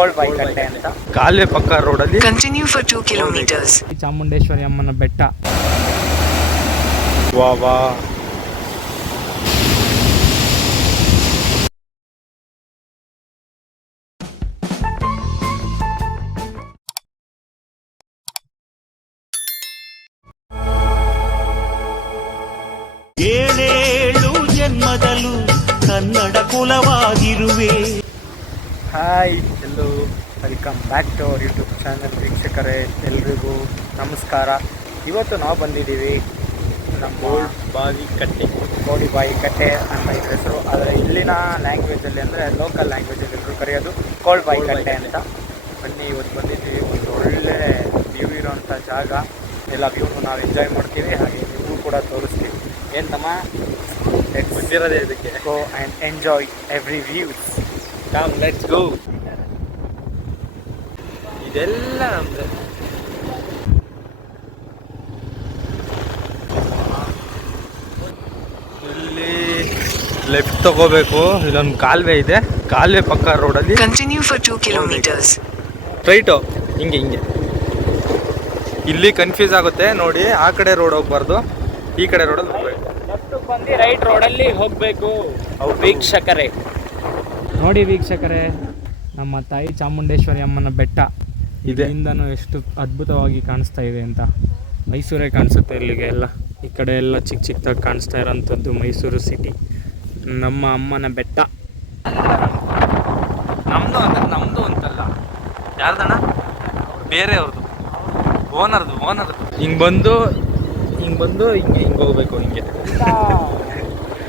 Cold by ಕಟ್ಟೆ ಅಂತ. ಕಾಲುವೆ ಪಕ್ಕ ರೋಡಲ್ಲಿ ಕಂಟಿನ್ಯೂ ಫಾರ್ 2 ಕಿಲೋಮೀಟರ್ಸ್. ಚಾಮುಂಡೇಶ್ವರಿ ಅಮ್ಮನ ಬೆಟ್ಟ. ವಾ ವಾ ಏಳೇಳು ಜನ್ಮದಲ್ಲೂ ಕನ್ನಡ ಕುಲವಾಗಿರುವೆ. Hi, hello welcome back to our YouTube channel. ವೀಕ್ಷಕರೇ ಎಲ್ರಿಗೂ ನಮಸ್ಕಾರ. ಇವತ್ತು ನಾವು ಬಂದಿದ್ದೀವಿ ನಮ್ಮ ಕೋಡಿಬಾಯಿ ಕಟ್ಟೆ ಅಂತ ಹೆಸರು, ಆದರೆ ಇಲ್ಲಿನ ಲ್ಯಾಂಗ್ವೇಜಲ್ಲಿ ಅಂದರೆ ಲೋಕಲ್ ಲ್ಯಾಂಗ್ವೇಜಲ್ಲಿ ಎಲ್ಲರೂ ಕರೆಯೋದು ಕೋಲ್ಡ್ಬಾಯಿ ಕಟ್ಟೆ ಅಂತ. ಬನ್ನಿ, ಇವತ್ತು ಬಂದಿದ್ದೀವಿ. ಒಂದು ಒಳ್ಳೆ ವ್ಯೂ ಇರೋಂಥ ಜಾಗ. ಎಲ್ಲ ವ್ಯೂನು ನಾವು ಎಂಜಾಯ್ ಮಾಡ್ತೀವಿ, ಹಾಗೆ ನೀವು ಕೂಡ ತೋರಿಸ್ತೀವಿ. ಏನು ನಮ್ಮ ಬಂದಿರೋದೇ ಇದಕ್ಕೆ. Go and enjoy every views. Come let's go. ಇದೆಲ್ಲ ನಮ್ದು. ಇಲ್ಲಿ ಲೆಫ್ಟ್ ತಗೋಬೇಕು. ಇಲ್ಲೊಂದು ಕಾಲುವೆ ಇದೆ, ಕಾಲುವೆ ಪಕ್ಕ ರೋಡಲ್ಲಿ ಕಂಟಿನ್ಯೂ ಫಾರ್ 2 ಕಿಲೋಮೀಟರ್ಸ್. ಸ್ಟ್ರೈಟು ಹಿಂಗೆ ಇಲ್ಲಿ ಕನ್ಫ್ಯೂಸ್ ಆಗುತ್ತೆ ನೋಡಿ. ಆ ಕಡೆ ರೋಡ್ ಹೋಗ್ಬಾರ್ದು, ಈ ಕಡೆ ರೋಡಲ್ಲಿ ಹೋಗ್ಬೇಕು. ಲೆಫ್ಟ್ ಬಂದು ರೈಟ್ ರೋಡಲ್ಲಿ ಹೋಗಬೇಕು. ವೀಕ್ಷಕರೇ ನೋಡಿ, ವೀಕ್ಷಕರೇ ನಮ್ಮ ತಾಯಿ ಚಾಮುಂಡೇಶ್ವರಿ ಅಮ್ಮನ ಬೆಟ್ಟ ಇದರಿಂದನೂ ಎಷ್ಟು ಅದ್ಭುತವಾಗಿ ಕಾಣಿಸ್ತಾ ಇದೆ ಅಂತ. ಮೈಸೂರೇ ಕಾಣಿಸುತ್ತೆ ಇಲ್ಲಿಗೆ ಎಲ್ಲ. ಈ ಕಡೆ ಎಲ್ಲ ಚಿಕ್ಕ ಚಿಕ್ಕದಾಗಿ ಕಾಣಿಸ್ತಾ ಇರೋಂಥದ್ದು ಮೈಸೂರು ಸಿಟಿ. ನಮ್ಮ ಅಮ್ಮನ ಬೆಟ್ಟ ನಮ್ಮದು ಅಂದರೆ ನಮ್ಮದು ಅಂತಲ್ಲ, ಯಾರ್ದಣ್ಣ, ಬೇರೆಯವ್ರದ್ದು, ಓನರ್ದು. ಹಿಂಗೆ ಬಂದು ಹಿಂಗೆ ಹೋಗ್ಬೇಕು. ಹಿಂಗೆ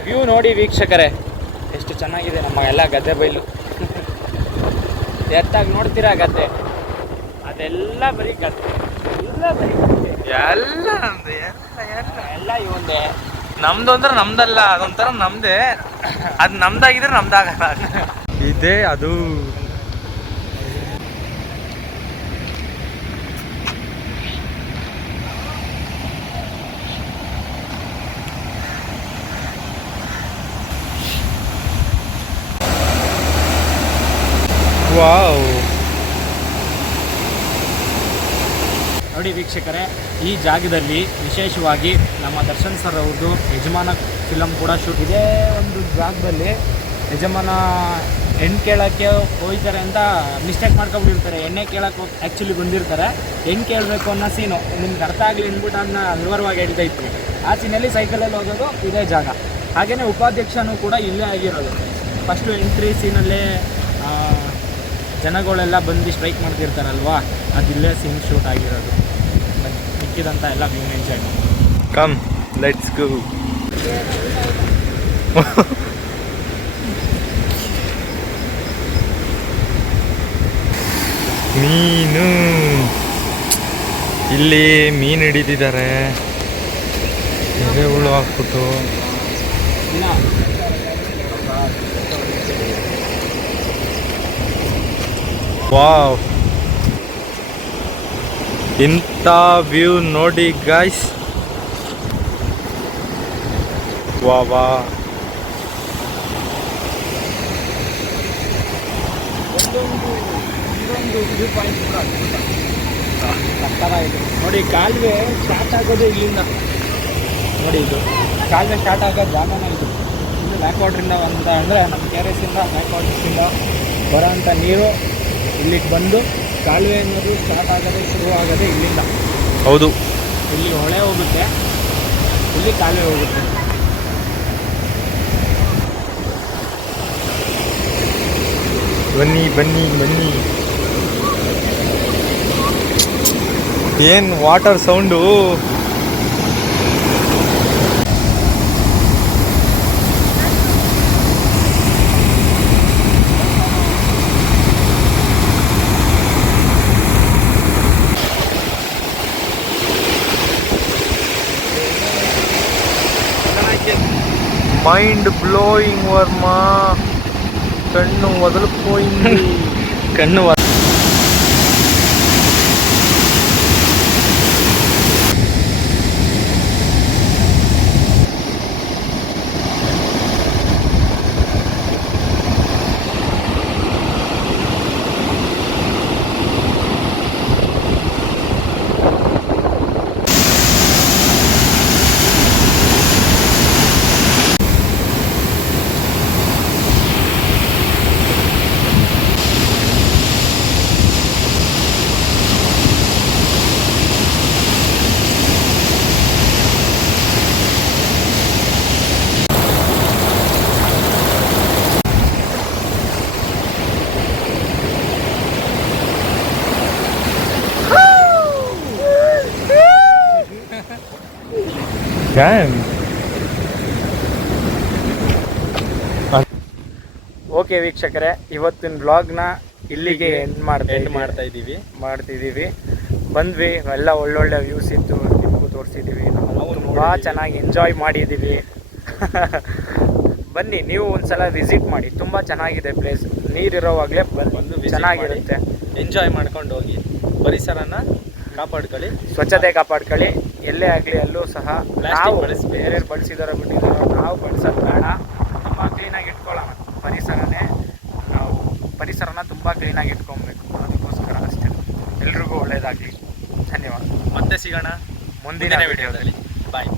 ವ್ಯೂ ನೋಡಿ ವೀಕ್ಷಕರೇ, ಎಷ್ಟು ಚೆನ್ನಾಗಿದೆ ನಮ್ಮ ಎಲ್ಲ ಗದ್ದೆ ಬೈಲು. ಎತ್ತಾಗಿ ನೋಡ್ತೀರಾ ಗದ್ದೆ, ಅದೆಲ್ಲ ಬರೀ ಗದ್ದೆ, ಎಲ್ಲ ನಮ್ದು, ಎಲ್ಲ ಇವಂದೆ. ನಮ್ದು ಅಂದ್ರೆ ನಮ್ದಲ್ಲ, ಅದೊಂಥರ ನಮ್ದೇ. ಅದು ನಮ್ದಾಗಿದ್ರೆ ನಮ್ದಾಗಲ್ಲ. ಇದೇ ಅದು. ವಾವ್, ನೋಡಿ ವೀಕ್ಷಕರೇ, ಈ ಜಾಗದಲ್ಲಿ ವಿಶೇಷವಾಗಿ ನಮ್ಮ ದರ್ಶನ್ ಸರ್ ಅವ್ರದ್ದು ಯಜಮಾನ ಫಿಲಮ್ ಕೂಡ ಶೂಟ್. ಇದೇ ಒಂದು ಜಾಗದಲ್ಲಿ ಯಜಮಾನ ಹೆಣ್ಣು ಕೇಳೋಕ್ಕೆ ಹೋಗ್ತಾರೆ ಅಂತ ಮಿಸ್ಟೇಕ್ ಮಾಡ್ಕೊಂಡ್ಬಿಟ್ಟಿರ್ತಾರೆ. ಎಣ್ಣೆ ಕೇಳೋಕ್ಕೆ ಆ್ಯಕ್ಚುಲಿ ಬಂದಿರ್ತಾರೆ. ಹೆಣ್ಣು ಕೇಳಬೇಕು ಅನ್ನೋ ಸೀನು ನಿಮ್ಗೆ ಅರ್ಥ ಆಗಲಿ ಅಂದ್ಬಿಟ್ಟು ಅದನ್ನ ವಿವರವಾಗಿ ಹೇಳ್ತಾ ಇತ್ತು. ಆ ಸೀನಲ್ಲಿ ಸೈಕಲಲ್ಲಿ ಹೋಗೋದು ಇದೇ ಜಾಗ. ಹಾಗೆಯೇ ಉಪಾಧ್ಯಕ್ಷನೂ ಕೂಡ ಇಲ್ಲೇ ಆಗಿರೋದು. ಫಸ್ಟು ಎಂಟ್ರಿ ಸೀನಲ್ಲೇ ಜನಗಳೆಲ್ಲ ಬಂದು ಸ್ಟ್ರೈಕ್ ಮಾಡ್ತಿರ್ತಾರಲ್ವಾ, ಅದಿಲ್ಲೇ ಸೀನ್ ಶೂಟ್ ಆಗಿರೋದು. ಮಿಕ್ಕಿದಂಥ ಎಲ್ಲ ವ್ಯೂ ಎಂಜಾಯ್ ಮಾಡಿ. Come let's go. ಮೀನು, ಇಲ್ಲಿ ಮೀನು ಹಿಡಿದಿದ್ದಾರೆ ಹುಳು ಹಾಕ್ಬಿಟ್ಟು. ವಾವ್, ಇಂಥ ವ್ಯೂ ನೋಡಿ ಗಾಯ್ಸ್. ವಾ ವಾ, ಇದೊಂದು ವ್ಯೂ ಪಾಯಿಂಟ್ ಕೂಡ ಅದ್ಭುತ. ನೋಡಿ, ಕಾಲುವೆ ಸ್ಟಾರ್ಟ್ ಆಗೋದು ಇಲ್ಲಿಂದ. ನೋಡಿ, ಇದು ಕಾಲುವೆ ಸ್ಟಾರ್ಟ್ ಆಗೋ ಜಾಗನ ಇದು. ಇನ್ನು ಬ್ಯಾಕ್ ವಾಟ್ರಿಂದ ಅಂತ ಅಂದರೆ ನಮ್ಮ ಕೆರೆಸಿಂದ ಬ್ಯಾಕ್ ವಾಟರ್ಸಿಂದ ಬರೋಂಥ ನೀರು ಇಲ್ಲಿಗೆ ಬಂದು ಕಾಲುವೆ ಅನ್ನೋದು ಸ್ಟಾರ್ಟ್ ಆಗೋದೇ ಶುರುವಾಗೋದೇ ಇಲ್ಲಿಂದ. ಹೌದು, ಇಲ್ಲಿ ಹೊಳೆ ಹೋಗುತ್ತೆ, ಇಲ್ಲಿ ಕಾಲುವೆ ಹೋಗುತ್ತೆ. ಬನ್ನಿ ಬನ್ನಿ ಬನ್ನಿ. ಏನು water sound. Mind blowing Varma. కన్ను వదిలిపోయింది. కన్ను ಓಕೆ ವೀಕ್ಷಕರೇ, ಇವತ್ತಿನ ಬ್ಲಾಗ್ನ ಇಲ್ಲಿಗೆ ಎಂಡ್ ಮಾಡ್ತಿದ್ದೀವಿ. ಬಂದ್ವಿ, ಎಲ್ಲ ಒಳ್ಳೊಳ್ಳೆ ವ್ಯೂಸ್ ಇತ್ತು, ನಿಮಗೂ ತೋರಿಸಿದ್ದೀವಿ. ನಾವು ತುಂಬ ಚೆನ್ನಾಗಿ ಎಂಜಾಯ್ ಮಾಡಿದ್ದೀವಿ. ಬನ್ನಿ, ನೀವು ಒಂದ್ಸಲ ವಿಸಿಟ್ ಮಾಡಿ, ತುಂಬ ಚೆನ್ನಾಗಿದೆ ಪ್ಲೇಸ್. ನೀರಿರೋವಾಗಲೇ ಬಂದು ಚೆನ್ನಾಗಿರುತ್ತೆ. ಎಂಜಾಯ್ ಮಾಡ್ಕೊಂಡು ಹೋಗಿ, ಪರಿಸರನ ಕಾಪಾಡ್ಕೊಳ್ಳಿ, ಸ್ವಚ್ಛತೆ ಕಾಪಾಡ್ಕೊಳ್ಳಿ. ಎಲ್ಲೇ ಆಗಲಿ ಅಲ್ಲೂ ಸಹ ನಾವು ಬೇರೆ ಬಳಸಿದಾರೋ ಬಿಟ್ಟಿದ್ದಾರೋ ನಾವು ಬಳಸೋದು ಬೇಡ. ತುಂಬ ಕ್ಲೀನಾಗಿ ಇಟ್ಕೊಳ್ಳೋಣ. ಪರಿಸರನ ತುಂಬ ಕ್ಲೀನಾಗಿ ಇಟ್ಕೊಬೇಕು. ಅದಕ್ಕೋಸ್ಕರ ಅಷ್ಟೇ. ಎಲ್ರಿಗೂ ಒಳ್ಳೆಯದಾಗಲಿ. ಧನ್ಯವಾದ. ಮತ್ತೆ ಸಿಗೋಣ ಮುಂದಿನ ವಿಡಿಯೋದಲ್ಲಿ. ಬಾಯ್.